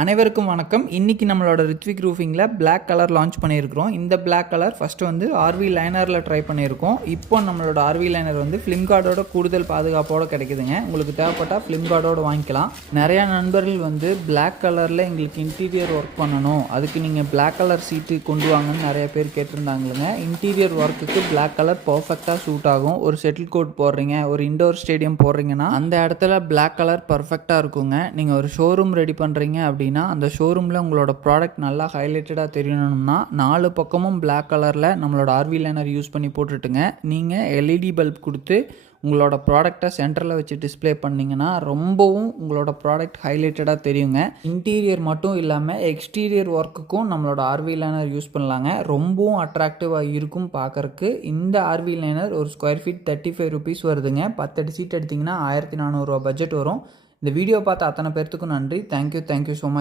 அனைவருக்கும் வணக்கம். இன்னைக்கு நம்மளோட ரித்விக் ரூஃபிங்கில் பிளாக் கலர் லான்ச் பண்ணியிருக்கிறோம். இந்த பிளாக் கலர் ஃபஸ்ட்டு வந்து ஆர்வி லைனரில் ட்ரை பண்ணியிருக்கோம். இப்போ நம்மளோட ஆர்வி லைனர் வந்து ஃபிலிம் கார்டோட கூடுதல் பாதுகாப்போடு கிடைக்குதுங்க. உங்களுக்கு தேவைப்பட்டால் ஃபிலிம் கார்டோடு வாங்கிக்கலாம். நிறையா நண்பர்கள் வந்து பிளாக் கலரில் எங்களுக்கு இன்டீரியர் ஒர்க் பண்ணணும், அதுக்கு நீங்கள் பிளாக் கலர் சீட்டு கொண்டு வாங்கன்னு நிறைய பேர் கேட்டிருந்தாங்களுங்க. இன்டீரியர் ஒர்க்குக்கு பிளாக் கலர் பர்ஃபெக்டாக சூட் ஆகும். ஒரு செட்டில் கோட் போடுறீங்க, ஒரு இண்டோர் ஸ்டேடியம் போடுறீங்கன்னா அந்த இடத்துல பிளாக் கலர் பர்ஃபெக்டாக இருக்குங்க. நீங்கள் ஒரு ஷோரூம் ரெடி பண்ணுறீங்க அப்படின்னா அந்த ஷோரூமில் உங்களோட ப்ராடக்ட் நல்லா ஹைலைட்டடாக தெரியணும்னா 4 பக்கமும் பிளாக் கலரில் நம்மளோட ஆர்வி லைனர் யூஸ் பண்ணி போட்டுட்டுங்க. நீங்கள் எல்இடி பல்ப் கொடுத்து உங்களோட ப்ராடக்டை சென்டரில் வச்சு டிஸ்பிளே பண்ணிங்கன்னா ரொம்பவும் உங்களோட ப்ராடக்ட் ஹைலைட்டடாக தெரியுங்க. இன்டீரியர் மட்டும் இல்லாமல் எக்ஸ்டீரியர் ஒர்க்குக்கும் நம்மளோட ஆர்வி லைனர் யூஸ் பண்ணலாங்க. ரொம்பவும் அட்ராக்டிவாக இருக்கும் பார்க்குறக்கு. இந்த ஆர்வி லைனர் ஒரு ஸ்கொயர் ஃபீட் 35 ருபீஸ் வருதுங்க. 10 அடி சீட் எடுத்திங்கன்னா 1400 பட்ஜெட் வரும். இந்த வீடியோ பார்த்த அத்தனை பேர்த்துக்கும் நன்றி. Thank you so much.